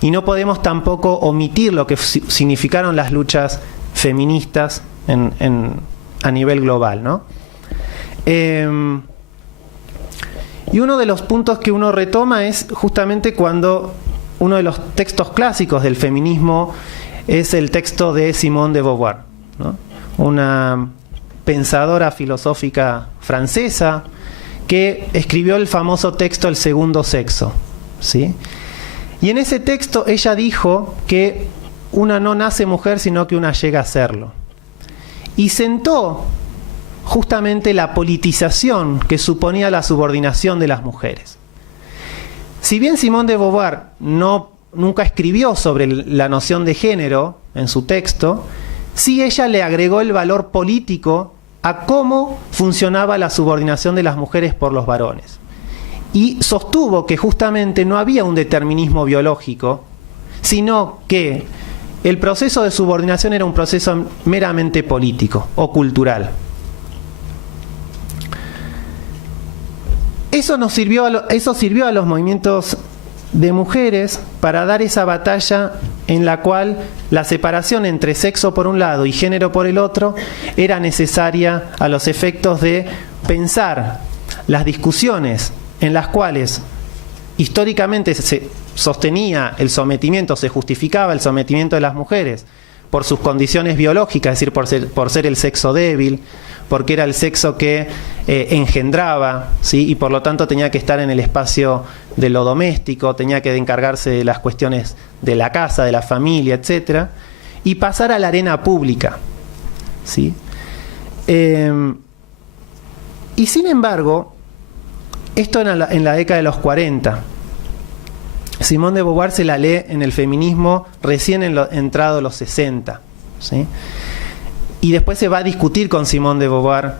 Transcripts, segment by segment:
y no podemos tampoco omitir lo que significaron las luchas feministas a nivel global, ¿no? Y uno de los puntos que uno retoma es justamente cuando uno de los textos clásicos del feminismo es el texto de Simone de Beauvoir, ¿no? Una pensadora filosófica francesa que escribió el famoso texto El segundo sexo, ¿sí? Y en ese texto ella dijo que una no nace mujer, sino que una llega a serlo. Y sentó justamente la politización que suponía la subordinación de las mujeres. Si bien Simone de Beauvoir nunca escribió sobre la noción de género en su texto, sí ella le agregó el valor político a cómo funcionaba la subordinación de las mujeres por los varones. Y sostuvo que justamente no había un determinismo biológico, sino que el proceso de subordinación era un proceso meramente político o cultural. Eso sirvió a los movimientos de mujeres para dar esa batalla en la cual la separación entre sexo por un lado y género por el otro era necesaria a los efectos de pensar las discusiones en las cuales históricamente se sostenía el sometimiento, se justificaba el sometimiento de las mujeres por sus condiciones biológicas, es decir, por ser el sexo débil, porque era el sexo que engendraba, ¿sí? Y por lo tanto tenía que estar en el espacio de lo doméstico, tenía que encargarse de las cuestiones de la casa, de la familia, etc. Y pasar a la arena pública, ¿sí? Y sin embargo, esto en la década de los 40. Simone de Beauvoir se la lee en el feminismo recién entrado los 60, ¿sí? Y después se va a discutir con Simone de Beauvoir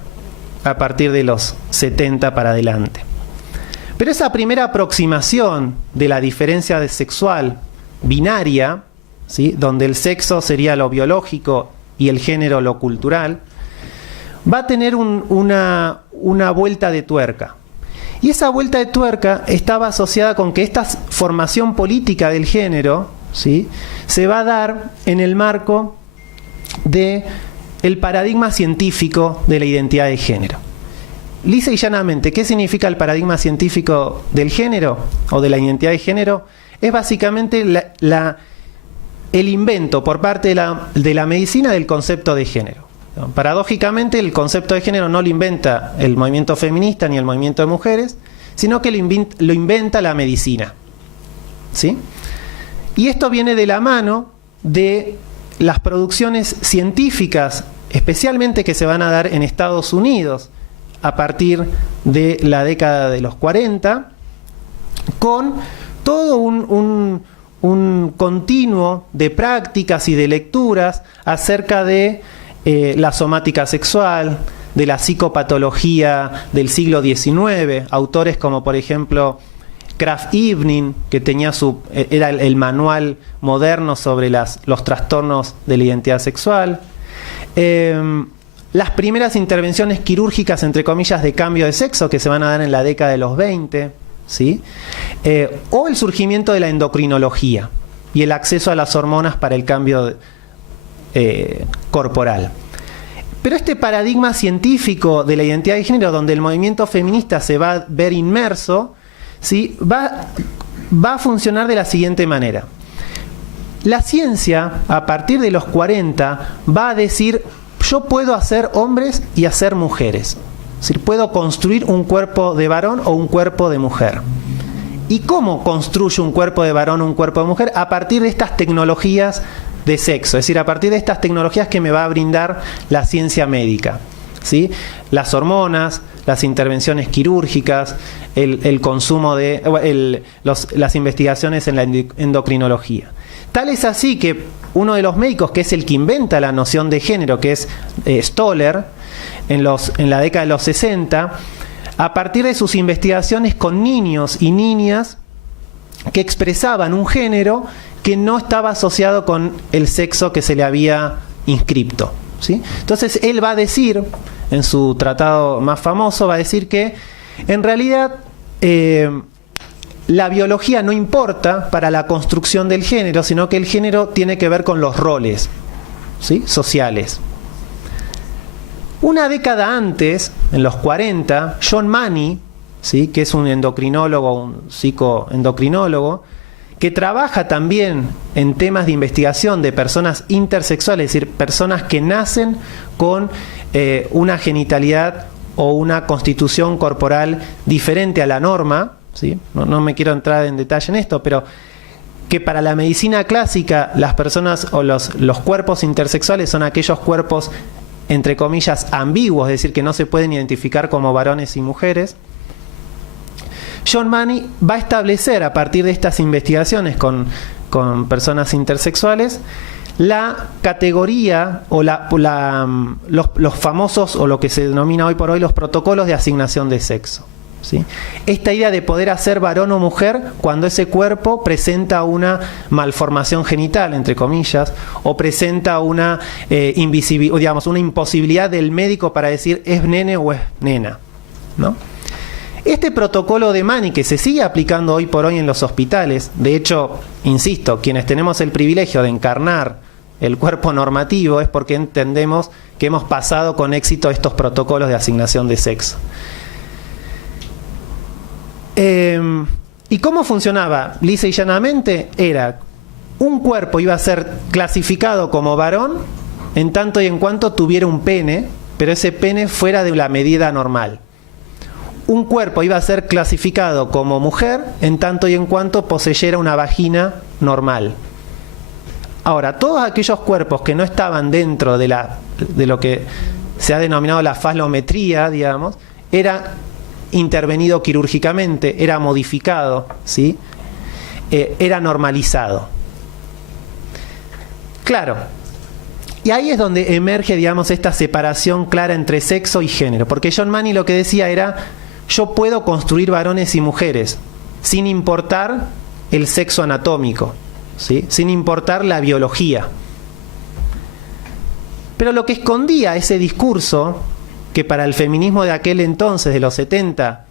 a partir de los 70 para adelante. Pero esa primera aproximación de la diferencia sexual binaria, ¿sí? Donde el sexo sería lo biológico y el género lo cultural, va a tener una vuelta de tuerca. Y esa vuelta de tuerca estaba asociada con que esta formación política del género, ¿sí? Se va a dar en el marco del paradigma científico de la identidad de género. Lisa y llanamente, ¿qué significa el paradigma científico del género o de la identidad de género? Es básicamente el invento por parte de la medicina del concepto de género. Paradójicamente, el concepto de género no lo inventa el movimiento feminista ni el movimiento de mujeres, sino que lo inventa la medicina, ¿sí? Y esto viene de la mano de las producciones científicas, especialmente que se van a dar en Estados Unidos a partir de la década de los 40, con todo un continuo de prácticas y de lecturas acerca de la somática sexual, de la psicopatología del siglo XIX, autores como por ejemplo Krafft Ebing, que era el manual moderno sobre los trastornos de la identidad sexual, las primeras intervenciones quirúrgicas, entre comillas, de cambio de sexo que se van a dar en la década de los 20, ¿sí? O el surgimiento de la endocrinología y el acceso a las hormonas para el cambio corporal. Pero este paradigma científico de la identidad de género, donde el movimiento feminista se va a ver inmerso, ¿sí? va a funcionar de la siguiente manera. La ciencia, a partir de los 40, va a decir: yo puedo hacer hombres y hacer mujeres. Es decir, puedo construir un cuerpo de varón o un cuerpo de mujer. ¿Y cómo construye un cuerpo de varón o un cuerpo de mujer? A partir de estas tecnologías de sexo, es decir, a partir de estas tecnologías que me va a brindar la ciencia médica, ¿sí? Las hormonas, las intervenciones quirúrgicas, el consumo las investigaciones en la endocrinología. Tal es así que uno de los médicos, que es el que inventa la noción de género, que es Stoller, en la década de los 60, a partir de sus investigaciones con niños y niñas que expresaban un género que no estaba asociado con el sexo que se le había inscripto, ¿sí? Entonces él va a decir, en su tratado más famoso, va a decir que en realidad la biología no importa para la construcción del género, sino que el género tiene que ver con los roles, ¿sí?, sociales. Una década antes, en los 40, John Money, ¿sí?, que es un endocrinólogo, un psicoendocrinólogo, que trabaja también en temas de investigación de personas intersexuales, es decir, personas que nacen con una genitalidad o una constitución corporal diferente a la norma, ¿sí? No me quiero entrar en detalle en esto, pero que para la medicina clásica las personas o los cuerpos intersexuales son aquellos cuerpos, entre comillas, ambiguos, es decir, que no se pueden identificar como varones y mujeres. John Money va a establecer, a partir de estas investigaciones con personas intersexuales, la categoría o los famosos, o lo que se denomina hoy por hoy, los protocolos de asignación de sexo, ¿sí? Esta idea de poder hacer varón o mujer cuando ese cuerpo presenta una malformación genital, entre comillas, o presenta una una imposibilidad del médico para decir es nene o es nena, ¿no? Este protocolo de Money, que se sigue aplicando hoy por hoy en los hospitales, de hecho, insisto, quienes tenemos el privilegio de encarnar el cuerpo normativo es porque entendemos que hemos pasado con éxito estos protocolos de asignación de sexo. ¿Y cómo funcionaba? Lisa y llanamente era: un cuerpo iba a ser clasificado como varón en tanto y en cuanto tuviera un pene, pero ese pene fuera de la medida normal. Un cuerpo iba a ser clasificado como mujer en tanto y en cuanto poseyera una vagina normal. Ahora, todos aquellos cuerpos que no estaban dentro de lo que se ha denominado la falometría, digamos, era intervenido quirúrgicamente, era modificado, ¿sí?, era normalizado. Claro, y ahí es donde emerge, digamos, esta separación clara entre sexo y género, porque John Money lo que decía era: yo puedo construir varones y mujeres sin importar el sexo anatómico, ¿sí?, sin importar la biología. Pero lo que escondía ese discurso, que para el feminismo de aquel entonces, de los 70,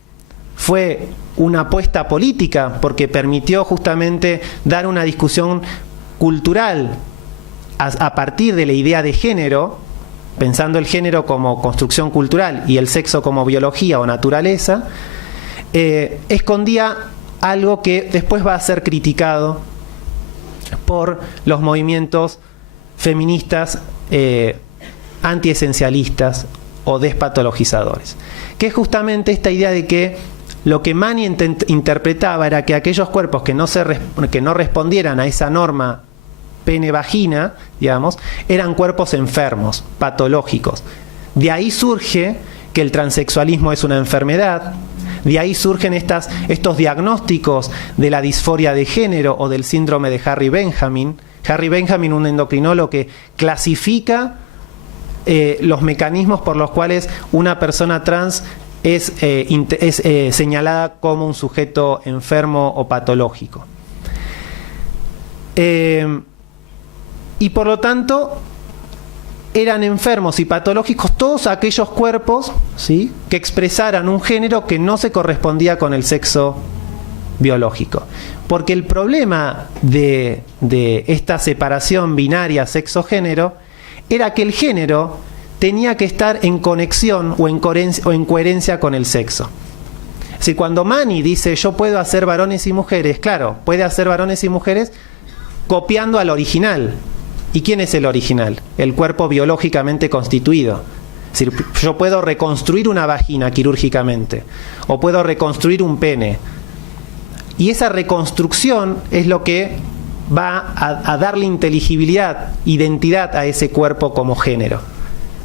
fue una apuesta política, porque permitió justamente dar una discusión cultural a partir de la idea de género, pensando el género como construcción cultural y el sexo como biología o naturaleza, escondía algo que después va a ser criticado por los movimientos feministas antiesencialistas o despatologizadores, que es justamente esta idea de que lo que Money interpretaba era que aquellos cuerpos que no respondieran a esa norma pene-vagina, digamos, eran cuerpos enfermos, patológicos. De ahí surge que el transexualismo es una enfermedad, de ahí surgen estos diagnósticos de la disforia de género o del síndrome de Harry Benjamin. Harry Benjamin, un endocrinólogo que clasifica los mecanismos por los cuales una persona trans es señalada como un sujeto enfermo o patológico. Y por lo tanto eran enfermos y patológicos todos aquellos cuerpos, ¿sí?, que expresaran un género que no se correspondía con el sexo biológico. Porque el problema de esta separación binaria sexo-género era que el género tenía que estar en conexión o en coherencia con el sexo. Es decir, cuando Money dice yo puedo hacer varones y mujeres, claro, puede hacer varones y mujeres copiando al original. ¿Y quién es el original? El cuerpo biológicamente constituido. Es decir, yo puedo reconstruir una vagina quirúrgicamente, o puedo reconstruir un pene. Y esa reconstrucción es lo que va a darle inteligibilidad, identidad a ese cuerpo como género.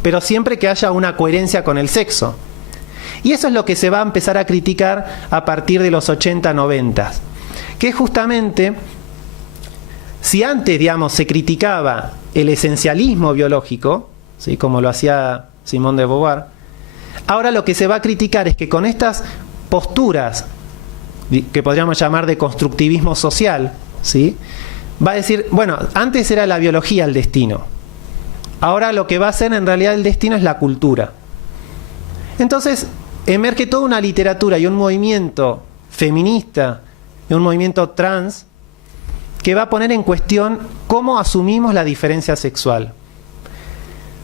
Pero siempre que haya una coherencia con el sexo. Y eso es lo que se va a empezar a criticar a partir de los 80, 90. Que es justamente, si antes, digamos, se criticaba el esencialismo biológico, ¿sí?, como lo hacía Simone de Beauvoir, ahora lo que se va a criticar es que con estas posturas que podríamos llamar de constructivismo social, ¿sí?, va a decir, bueno, antes era la biología el destino, ahora lo que va a ser en realidad el destino es la cultura. Entonces emerge toda una literatura y un movimiento feminista de un movimiento trans que va a poner en cuestión cómo asumimos la diferencia sexual.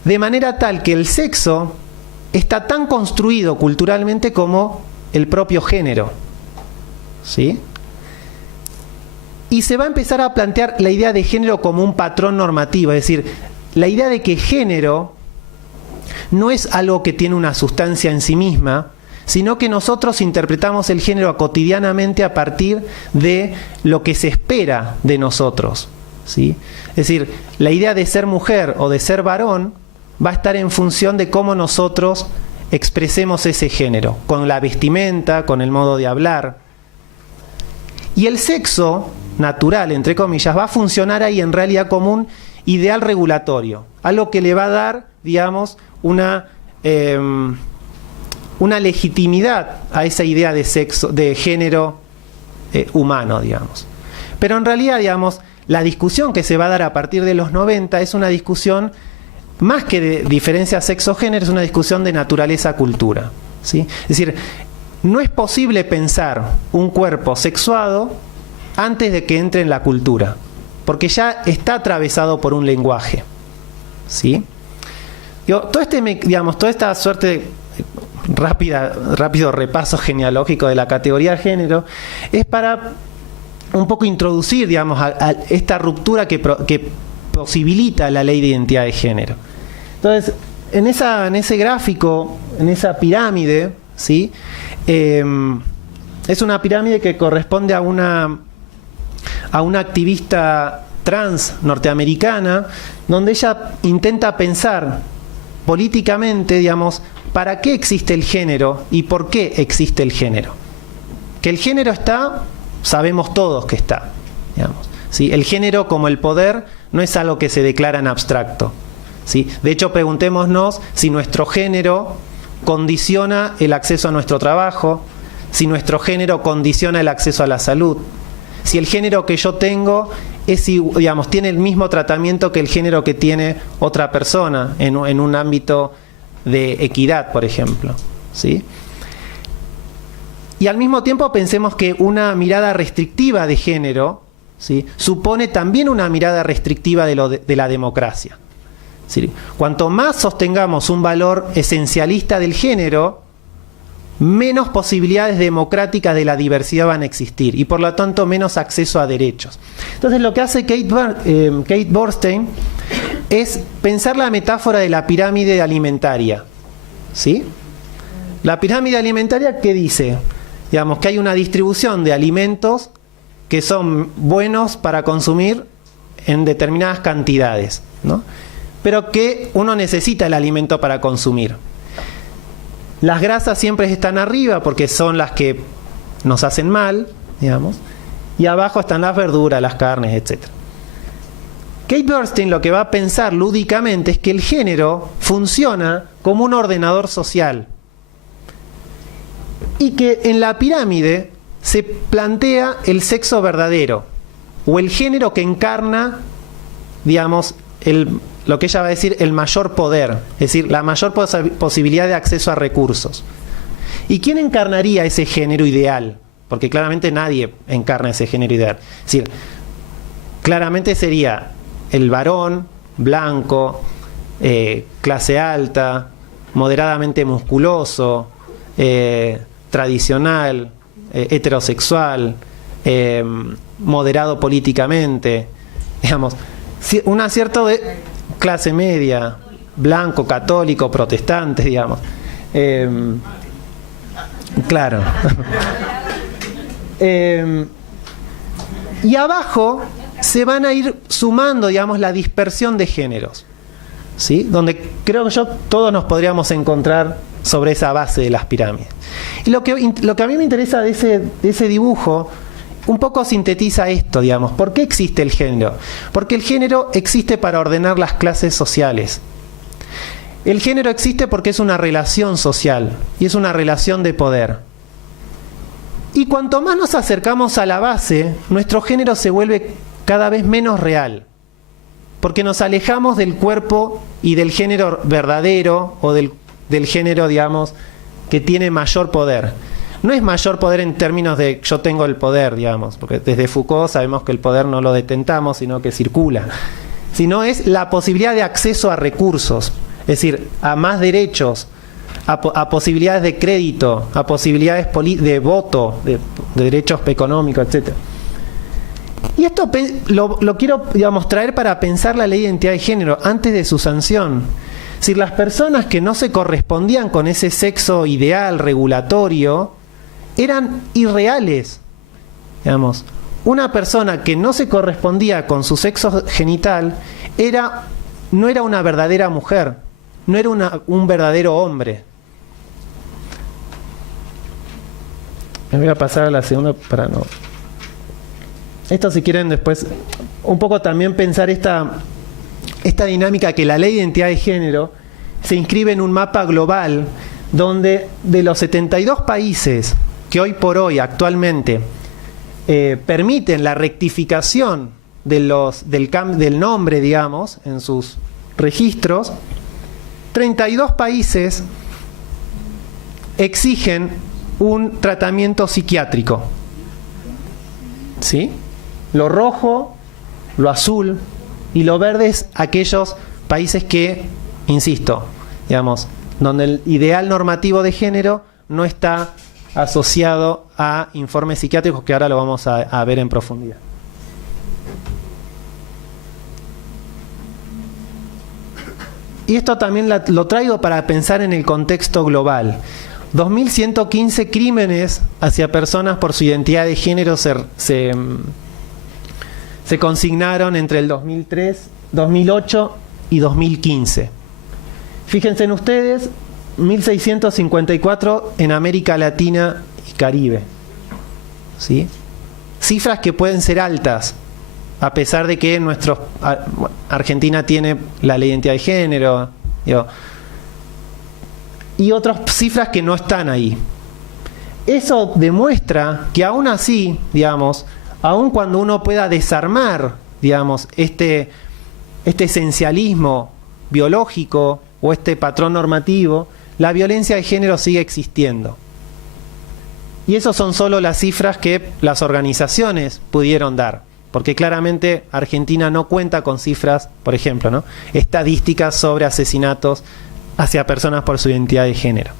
De manera tal que el sexo está tan construido culturalmente como el propio género. ¿Sí? Y se va a empezar a plantear la idea de género como un patrón normativo, es decir, la idea de que género no es algo que tiene una sustancia en sí misma, sino que nosotros interpretamos el género cotidianamente a partir de lo que se espera de nosotros, ¿sí? Es decir, la idea de ser mujer o de ser varón va a estar en función de cómo nosotros expresemos ese género, con la vestimenta, con el modo de hablar. Y el sexo natural, entre comillas, va a funcionar ahí en realidad como un ideal regulatorio, algo que le va a dar, digamos, una legitimidad a esa idea de sexo, de género humano, digamos. Pero en realidad, digamos, la discusión que se va a dar a partir de los 90 es una discusión más que de diferencia sexo-género, es una discusión de naturaleza-cultura, ¿sí? Es decir, no es posible pensar un cuerpo sexuado antes de que entre en la cultura, porque ya está atravesado por un lenguaje, ¿sí? Toda esta suerte rápido repaso genealógico de la categoría de género es para un poco introducir, digamos, a esta ruptura que posibilita la ley de identidad de género. Entonces, en ese gráfico, en esa pirámide, ¿sí? Es una pirámide que corresponde a una activista trans norteamericana, donde ella intenta pensar políticamente, digamos, ¿para qué existe el género y por qué existe el género? Que el género está, sabemos todos que está, digamos, ¿sí? El género, como el poder, no es algo que se declara en abstracto, ¿sí? De hecho, preguntémonos si nuestro género condiciona el acceso a nuestro trabajo, si nuestro género condiciona el acceso a la salud, si el género que yo tengo es, digamos, tiene el mismo tratamiento que el género que tiene otra persona en un ámbito de equidad, por ejemplo, ¿sí? Y al mismo tiempo pensemos que una mirada restrictiva de género, ¿sí?, supone también una mirada restrictiva de la democracia. ¿Sí? Cuanto más sostengamos un valor esencialista del género, menos posibilidades democráticas de la diversidad van a existir y por lo tanto menos acceso a derechos. Entonces lo que hace Kate Bornstein es pensar la metáfora de la pirámide alimentaria, ¿sí? La pirámide alimentaria, ¿qué dice? Digamos que hay una distribución de alimentos que son buenos para consumir en determinadas cantidades, ¿no? Pero que uno necesita el alimento para consumir. Las grasas siempre están arriba porque son las que nos hacen mal, digamos, y abajo están las verduras, las carnes, etc. Kate Bornstein lo que va a pensar lúdicamente es que el género funciona como un ordenador social y que en la pirámide se plantea el sexo verdadero o el género que encarna, digamos, lo que ella va a decir, el mayor poder, es decir, la mayor posibilidad de acceso a recursos. ¿Y quién encarnaría ese género ideal? Porque claramente nadie encarna ese género ideal. Es decir, claramente sería el varón, blanco, clase alta, moderadamente musculoso, tradicional, heterosexual, moderado políticamente, digamos, una cierta de clase media, blanco, católico, protestante, digamos. Claro. Y abajo se van a ir sumando, digamos, la dispersión de géneros, ¿sí? Donde creo yo todos nos podríamos encontrar sobre esa base de las pirámides. Y lo que a mí me interesa de ese dibujo un poco sintetiza esto, digamos. ¿Por qué existe el género? Porque el género existe para ordenar las clases sociales. El género existe porque es una relación social y es una relación de poder. Y cuanto más nos acercamos a la base, nuestro género se vuelve cada vez menos real, porque nos alejamos del cuerpo y del género verdadero o del género, digamos, que tiene mayor poder. no es mayor poder en términos de yo tengo el poder, digamos, porque desde Foucault sabemos que el poder no lo detentamos, sino que circula, sino es la posibilidad de acceso a recursos, es decir, a más derechos, a posibilidades de crédito, a posibilidades de voto, de derechos económicos, etc. Y esto lo quiero, digamos, traer para pensar la ley de identidad de género antes de su sanción. Es decir, las personas que no se correspondían con ese sexo ideal regulatorio eran irreales. Digamos, una persona que no se correspondía con su sexo genital no era una verdadera mujer, no era un verdadero hombre. Me voy a pasar a la segunda para no... Esto, si quieren, después un poco también pensar esta dinámica que la ley de identidad de género se inscribe en un mapa global donde de los 72 países que hoy por hoy actualmente permiten la rectificación del nombre, digamos, en sus registros, 32 países exigen un tratamiento psiquiátrico. ¿Sí? Lo rojo, lo azul y lo verde es aquellos países que, insisto, digamos, donde el ideal normativo de género no está asociado a informes psiquiátricos, que ahora lo vamos a ver en profundidad. Y esto también lo traigo para pensar en el contexto global. 2.115 crímenes hacia personas por su identidad de género se consignaron entre el 2003, 2008 y 2015. Fíjense en ustedes, 1.654 en América Latina y Caribe. ¿Sí? Cifras que pueden ser altas, a pesar de que Argentina tiene la ley de identidad de género, y otras cifras que no están ahí. Eso demuestra que aún así, digamos, aun cuando uno pueda desarmar, digamos, este esencialismo biológico o este patrón normativo, la violencia de género sigue existiendo. Y esas son solo las cifras que las organizaciones pudieron dar, porque claramente Argentina no cuenta con cifras, por ejemplo, ¿no?, estadísticas sobre asesinatos hacia personas por su identidad de género.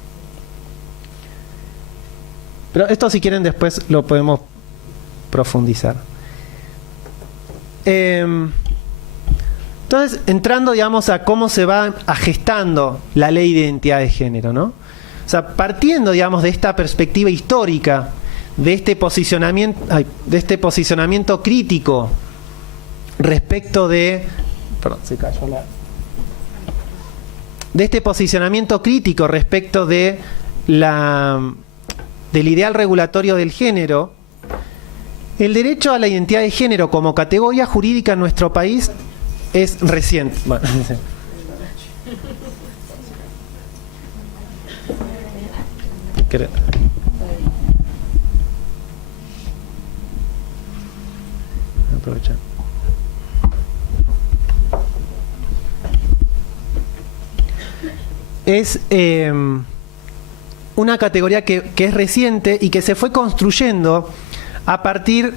Pero esto, si quieren, después lo podemos profundizar. Entonces, entrando, digamos, a cómo se va gestando la ley de identidad de género, ¿no? O sea, partiendo, digamos, de esta perspectiva histórica, de este posicionamiento crítico respecto de... Perdón, se cayó la... De este posicionamiento crítico respecto del ideal regulatorio del género, el derecho a la identidad de género como categoría jurídica en nuestro país es reciente. Bueno, aprovechar. Es una categoría que es reciente y que se fue construyendo a partir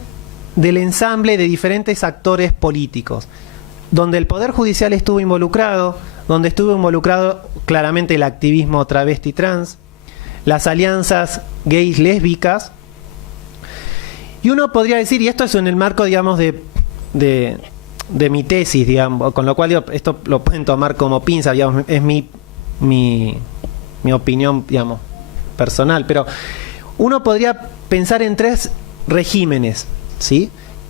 del ensamble de diferentes actores políticos, donde el Poder Judicial estuvo involucrado, donde estuvo involucrado claramente el activismo travesti trans, las alianzas gays lésbicas, y uno podría decir, y esto es en el marco, digamos, de mi tesis, digamos, con lo cual esto lo pueden tomar como pinza, digamos, es mi opinión, digamos, personal, pero uno podría pensar en tres regímenes, ¿sí?,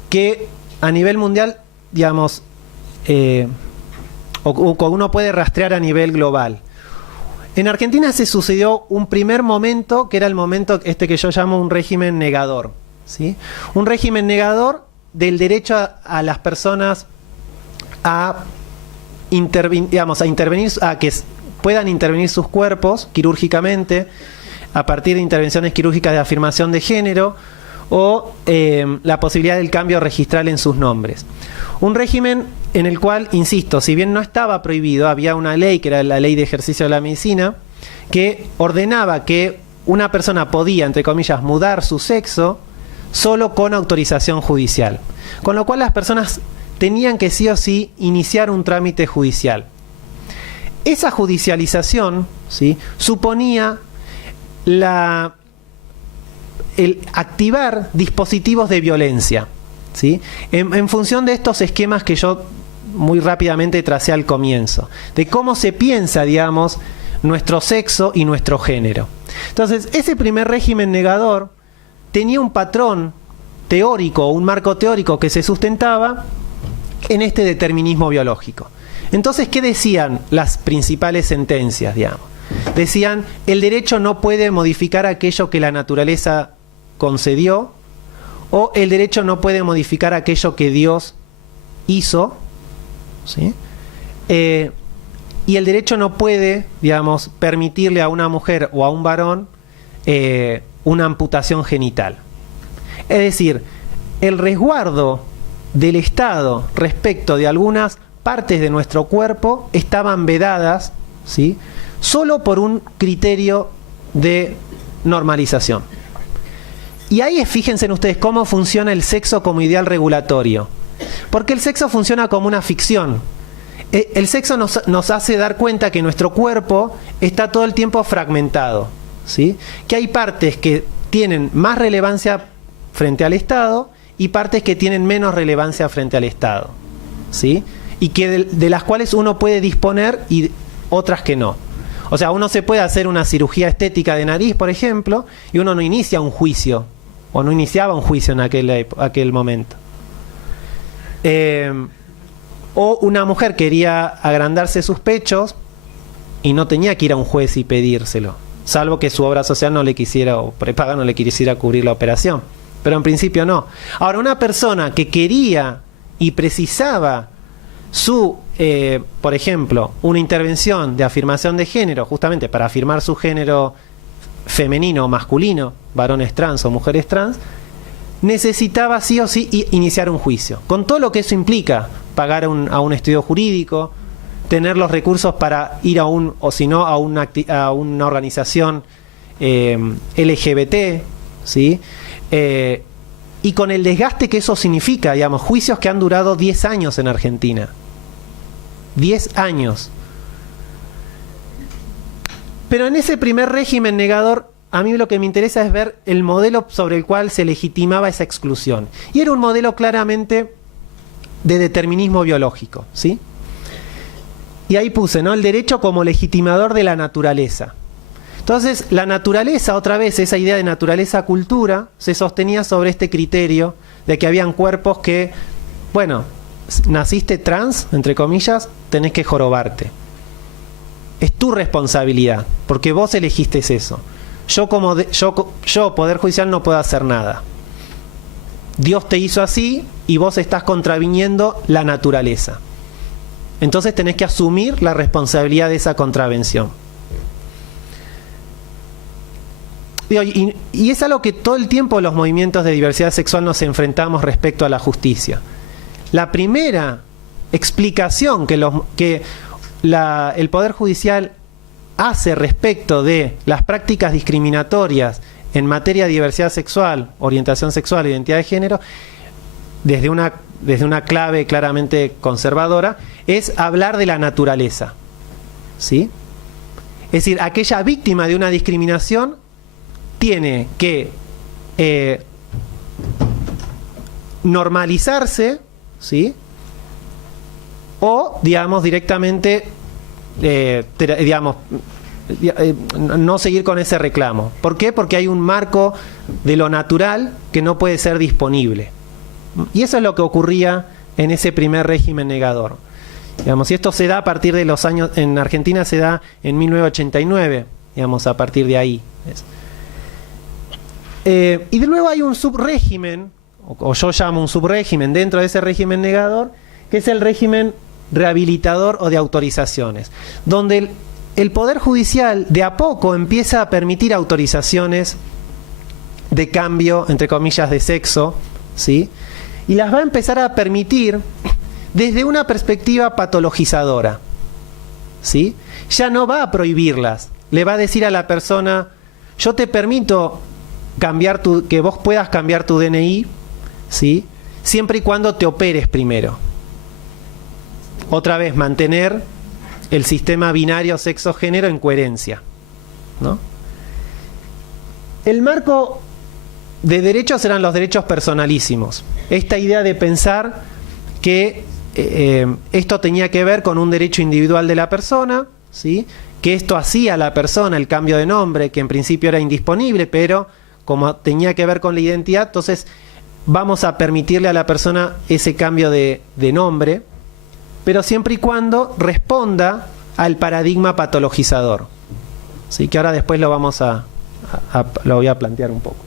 que a nivel mundial, digamos, o uno puede rastrear a nivel global. En Argentina se sucedió un primer momento, que era el momento que yo llamo un régimen negador, ¿sí? Un régimen negador del derecho a las personas a intervenir, a que puedan intervenir sus cuerpos quirúrgicamente, a partir de intervenciones quirúrgicas de afirmación de género, o la posibilidad del cambio registral en sus nombres. Un régimen en el cual, insisto, si bien no estaba prohibido, había una ley, que era la Ley de Ejercicio de la Medicina, que ordenaba que una persona podía, entre comillas, mudar su sexo solo con autorización judicial. Con lo cual las personas tenían que sí o sí iniciar un trámite judicial. Esa judicialización, ¿sí?, suponía el activar dispositivos de violencia, ¿sí?, en función de estos esquemas que yo muy rápidamente tracé al comienzo, de cómo se piensa, digamos, nuestro sexo y nuestro género. Entonces, ese primer régimen negador tenía un patrón teórico, un marco teórico que se sustentaba en este determinismo biológico. Entonces, ¿qué decían las principales sentencias, digamos? Decían, el derecho no puede modificar aquello que la naturaleza concedió, o el derecho no puede modificar aquello que Dios hizo, ¿sí? Y el derecho no puede, digamos, permitirle a una mujer o a un varón una amputación genital. Es decir, el resguardo del Estado respecto de algunas partes de nuestro cuerpo estaban vedadas, ¿sí?, solo por un criterio de normalización. Y ahí fíjense ustedes cómo funciona el sexo como ideal regulatorio. Porque el sexo funciona como una ficción. El sexo nos hace dar cuenta que nuestro cuerpo está todo el tiempo fragmentado, ¿sí?, que hay partes que tienen más relevancia frente al Estado y partes que tienen menos relevancia frente al Estado, ¿sí?, y que de las cuales uno puede disponer y otras que no. O sea, uno se puede hacer una cirugía estética de nariz, por ejemplo, y uno no inicia un juicio, o no iniciaba un juicio en aquel momento. O una mujer quería agrandarse sus pechos y no tenía que ir a un juez y pedírselo, salvo que su obra social no le quisiera, o prepaga no le quisiera cubrir la operación. Pero en principio no. Ahora, una persona que quería y precisaba por ejemplo, una intervención de afirmación de género, justamente para afirmar su género femenino o masculino, varones trans o mujeres trans, necesitaba sí o sí iniciar un juicio, con todo lo que eso implica: pagar a un estudio jurídico, tener los recursos para ir a una organización LGBT, ¿sí? Y con el desgaste que eso significa, digamos, juicios que han durado 10 años en Argentina. 10 años. Pero en ese primer régimen negador, a mí lo que me interesa es ver el modelo sobre el cual se legitimaba esa exclusión. Y era un modelo claramente de determinismo biológico, ¿sí? Y ahí puse, ¿no?, el derecho como legitimador de la naturaleza. Entonces, la naturaleza, otra vez, esa idea de naturaleza-cultura, se sostenía sobre este criterio de que habían cuerpos que, bueno, naciste trans, entre comillas, tenés que jorobarte. Es tu responsabilidad, porque vos elegiste eso. Yo, Poder Judicial, no puedo hacer nada. Dios te hizo así y vos estás contraviniendo la naturaleza. Entonces tenés que asumir la responsabilidad de esa contravención. Y es algo que todo el tiempo los movimientos de diversidad sexual nos enfrentamos respecto a la justicia. La primera explicación que el Poder Judicial hace respecto de las prácticas discriminatorias en materia de diversidad sexual, orientación sexual, identidad de género, desde una clave claramente conservadora, es hablar de la naturaleza, ¿sí? Es decir, aquella víctima de una discriminación tiene que normalizarse, ¿sí?, o, digamos, directamente, no seguir con ese reclamo. ¿Por qué? Porque hay un marco de lo natural que no puede ser disponible. Y eso es lo que ocurría en ese primer régimen negador. Digamos, y esto se da a partir de los años, en Argentina se da en 1989, digamos, a partir de ahí. Y de luego hay un subrégimen, o yo llamo un subrégimen dentro de ese régimen negador, que es el régimen rehabilitador o de autorizaciones, donde el Poder Judicial de a poco empieza a permitir autorizaciones de cambio, entre comillas, de sexo, ¿sí?, y las va a empezar a permitir desde una perspectiva patologizadora, ¿sí? Ya no va a prohibirlas, le va a decir a la persona: yo te permito que vos puedas cambiar tu DNI, ¿sí? Siempre y cuando te operes primero. Otra vez, mantener el sistema binario sexo-género en coherencia, ¿no? El marco de derechos eran los derechos personalísimos. Esta idea de pensar que esto tenía que ver con un derecho individual de la persona, ¿sí? Que esto hacía a la persona el cambio de nombre, que en principio era indisponible, pero como tenía que ver con la identidad, entonces vamos a permitirle a la persona ese cambio de nombre, pero siempre y cuando responda al paradigma patologizador. ¿Sí? Que ahora después lo voy a plantear un poco.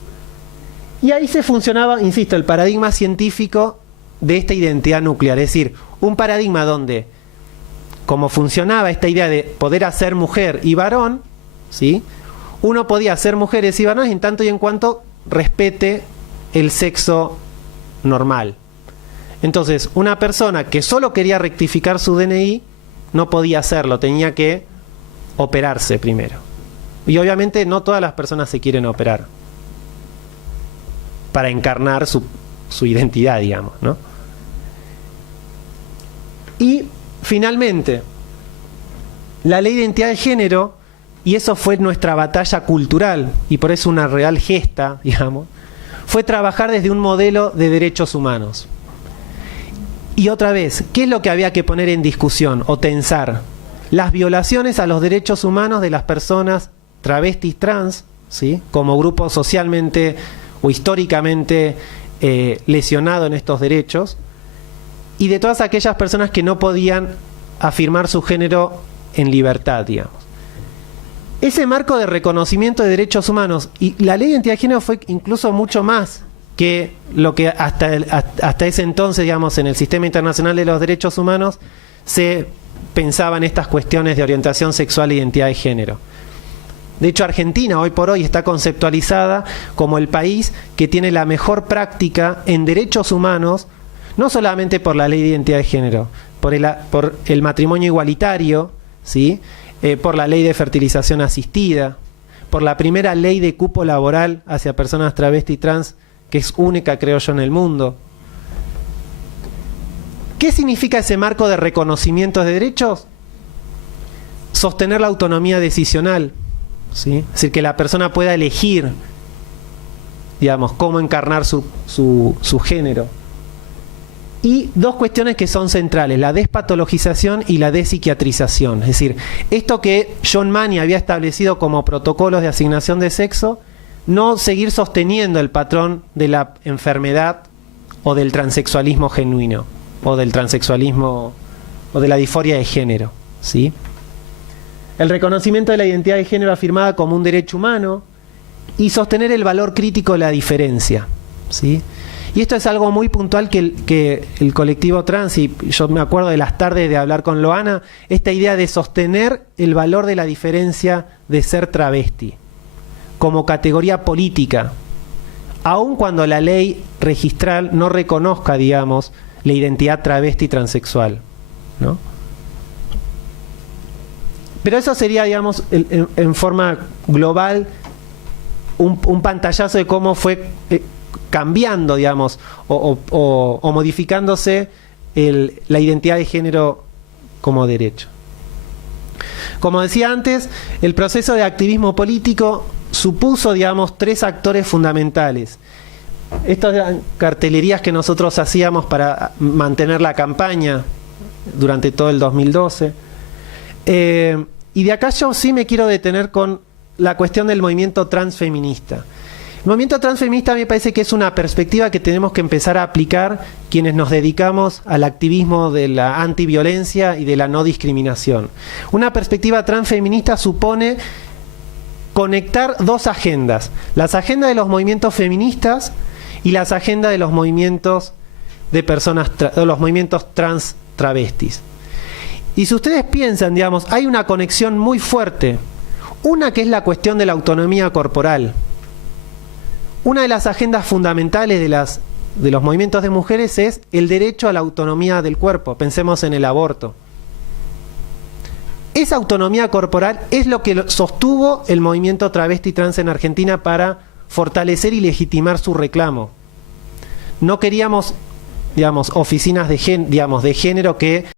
Y ahí se funcionaba, insisto, el paradigma científico de esta identidad nuclear, es decir, un paradigma donde, como funcionaba esta idea de poder hacer mujer y varón, ¿sí? Uno podía hacer mujeres y varones en tanto y en cuanto respete el sexo normal. Entonces, una persona que solo quería rectificar su DNI no podía hacerlo, tenía que operarse primero. Y obviamente no todas las personas se quieren operar para encarnar su identidad, digamos, ¿no? Y finalmente, la ley de identidad de género, y eso fue nuestra batalla cultural, y por eso una real gesta, digamos, fue trabajar desde un modelo de derechos humanos. Y otra vez, ¿qué es lo que había que poner en discusión o tensar? Las violaciones a los derechos humanos de las personas travestis trans, ¿sí? Como grupo socialmente o históricamente lesionado en estos derechos, y de todas aquellas personas que no podían afirmar su género en libertad, digamos. Ese marco de reconocimiento de derechos humanos, y la ley de identidad de género fue incluso mucho más que lo que hasta ese entonces, digamos, en el sistema internacional de los derechos humanos se pensaba en estas cuestiones de orientación sexual e identidad de género. De hecho, Argentina hoy por hoy está conceptualizada como el país que tiene la mejor práctica en derechos humanos, no solamente por la ley de identidad de género, por el matrimonio igualitario, ¿sí? Por la ley de fertilización asistida, por la primera ley de cupo laboral hacia personas travesti y trans, que es única, creo yo, en el mundo. ¿Qué significa ese marco de reconocimiento de derechos? Sostener la autonomía decisional, ¿sí? Es decir, que la persona pueda elegir, digamos, cómo encarnar su género. Y dos cuestiones que son centrales, la despatologización y la despsiquiatrización. Es decir, esto que John Money había establecido como protocolos de asignación de sexo, no seguir sosteniendo el patrón de la enfermedad o del transexualismo genuino, o del transexualismo o de la disforia de género, ¿sí? El reconocimiento de la identidad de género afirmada como un derecho humano y sostener el valor crítico de la diferencia, ¿sí? Y esto es algo muy puntual que el colectivo trans, y yo me acuerdo de las tardes de hablar con Loana, esta idea de sostener el valor de la diferencia de ser travesti como categoría política, aun cuando la ley registral no reconozca, digamos, la identidad travesti transexual, ¿no? Pero eso sería, digamos, en forma global, un pantallazo de cómo fue cambiando, digamos, o modificándose la identidad de género como derecho. Como decía antes, el proceso de activismo político supuso, digamos, tres actores fundamentales. Estas eran cartelerías que nosotros hacíamos para mantener la campaña durante todo el 2012. Y de acá yo sí me quiero detener con la cuestión del movimiento transfeminista. El movimiento transfeminista a mí me parece que es una perspectiva que tenemos que empezar a aplicar quienes nos dedicamos al activismo de la antiviolencia y de la no discriminación. Una perspectiva transfeminista supone conectar dos agendas, las agendas de los movimientos feministas y las agendas de los movimientos de personas, los movimientos trans travestis. Y si ustedes piensan, digamos, hay una conexión muy fuerte, una que es la cuestión de la autonomía corporal. Una de las agendas fundamentales de los movimientos de mujeres es el derecho a la autonomía del cuerpo. Pensemos en el aborto. esa autonomía corporal es lo que sostuvo el movimiento travesti trans en Argentina para fortalecer y legitimar su reclamo. No queríamos, digamos, oficinas de género que